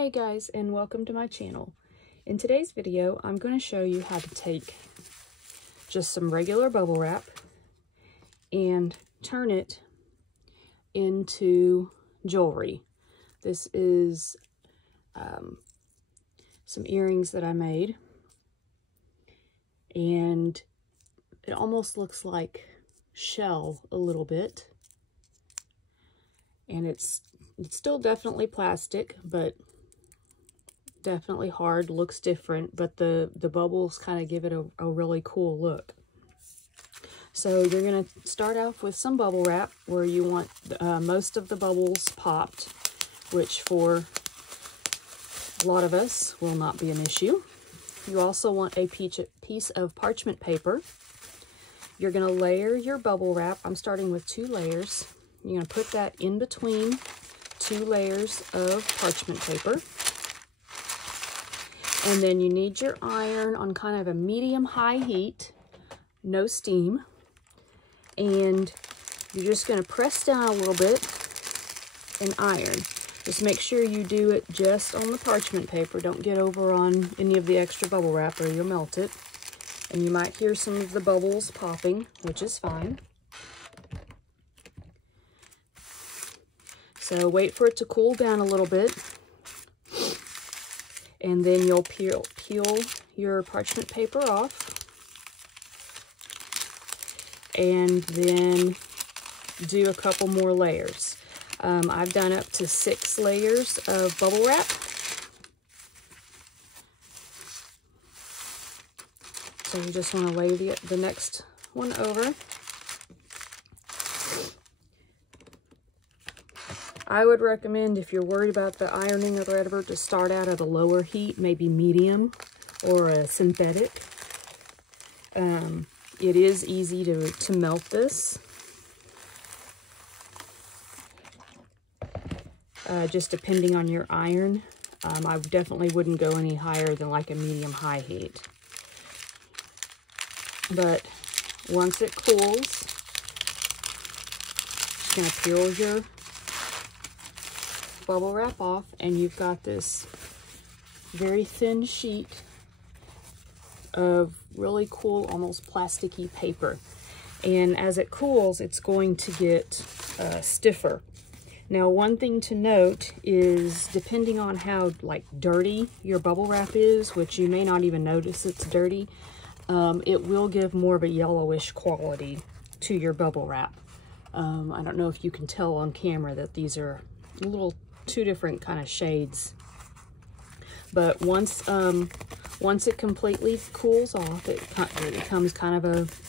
Hey guys, and welcome to my channel. In today's video, I'm going to show you how to take just some regular bubble wrap and turn it into jewelry. This is some earrings that I made, and it almost looks like shell a little bit, and it's still definitely plastic, but definitely hard, looks different, but the bubbles kind of give it a really cool look. So you're going to start off with some bubble wrap where you want most of the bubbles popped, which for a lot of us will not be an issue. You also want a piece of parchment paper. You're going to layer your bubble wrap. I'm starting with 2 layers. You're going to put that in between 2 layers of parchment paper. And then you need your iron on kind of a medium-high heat, no steam. And you're just going to press down a little bit and iron. Just make sure you do it just on the parchment paper. Don't get over on any of the extra bubble wrap or you'll melt it. And you might hear some of the bubbles popping, which is fine. So wait for it to cool down a little bit. And then you'll peel your parchment paper off. And then do a couple more layers. I've done up to 6 layers of bubble wrap. So you just want to lay the next one over. I would recommend, if you're worried about the ironing or whatever, to start out at a lower heat, maybe medium or a synthetic. It is easy to melt this. Just depending on your iron. I definitely wouldn't go any higher than like a medium-high heat. But once it cools, you're going to peel your bubble wrap off, and you've got this very thin sheet of really cool, almost plasticky paper. And as it cools, it's going to get stiffer. Now, one thing to note is, depending on how dirty your bubble wrap is, which you may not even notice it's dirty, it will give more of a yellowish quality to your bubble wrap. I don't know if you can tell on camera that these are little 2 different kind of shades. But once it completely cools off, it becomes kind of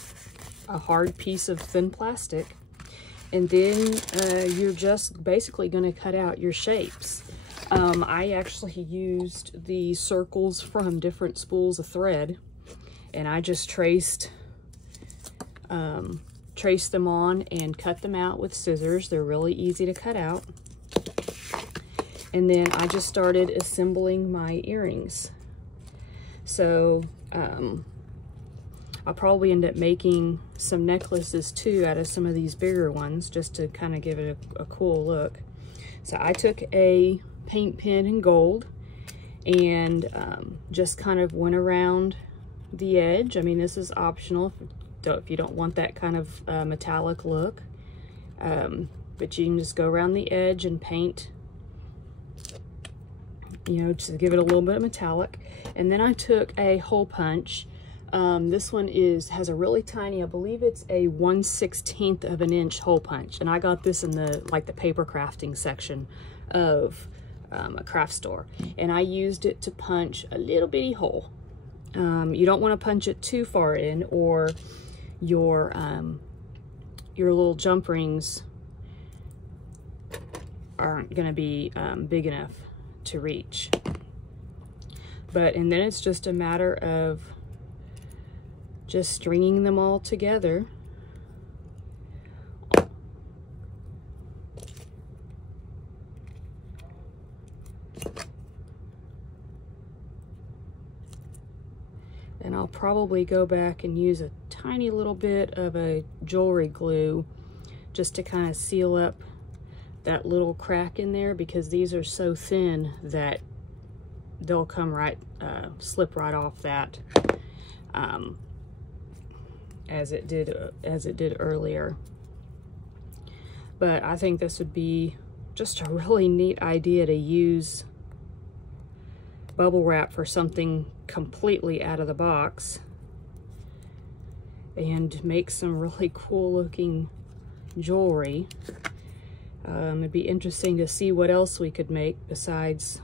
a hard piece of thin plastic. And then you're just basically going to cut out your shapes. I actually used the circles from different spools of thread, and I just traced them on and cut them out with scissors. They're really easy to cut out. And then I just started assembling my earrings. So I'll probably end up making some necklaces too out of some of these bigger ones, just to kind of give it a cool look. So I took a paint pen in gold and just kind of went around the edge. I mean, this is optional if you don't want that kind of metallic look. But you can just go around the edge and paint, you know, to give it a little bit of metallic. And then I took a hole punch. This one has a really tiny, I believe it's a 1/16 of an inch hole punch. And I got this in the paper crafting section of a craft store. And I used it to punch a little bitty hole. You don't want to punch it too far in, or your little jump rings aren't going to be big enough to reach. And then it's just a matter of just stringing them all together. Then I'll probably go back and use a tiny little bit of a jewelry glue just to kind of seal up that little crack in there, because these are so thin that they'll come right, slip right off that, as it did earlier. But I think this would be just a really neat idea to use bubble wrap for something completely out of the box and make some really cool looking jewelry. It'd be interesting to see what else we could make besides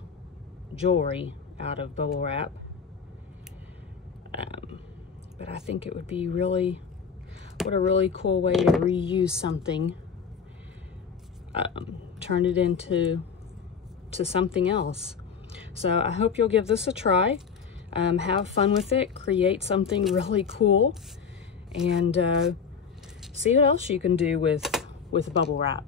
jewelry out of bubble wrap. But I think it would be really, what a really cool way to reuse something, turn it into something else. So I hope you'll give this a try. Have fun with it, create something really cool, and see what else you can do with bubble wrap.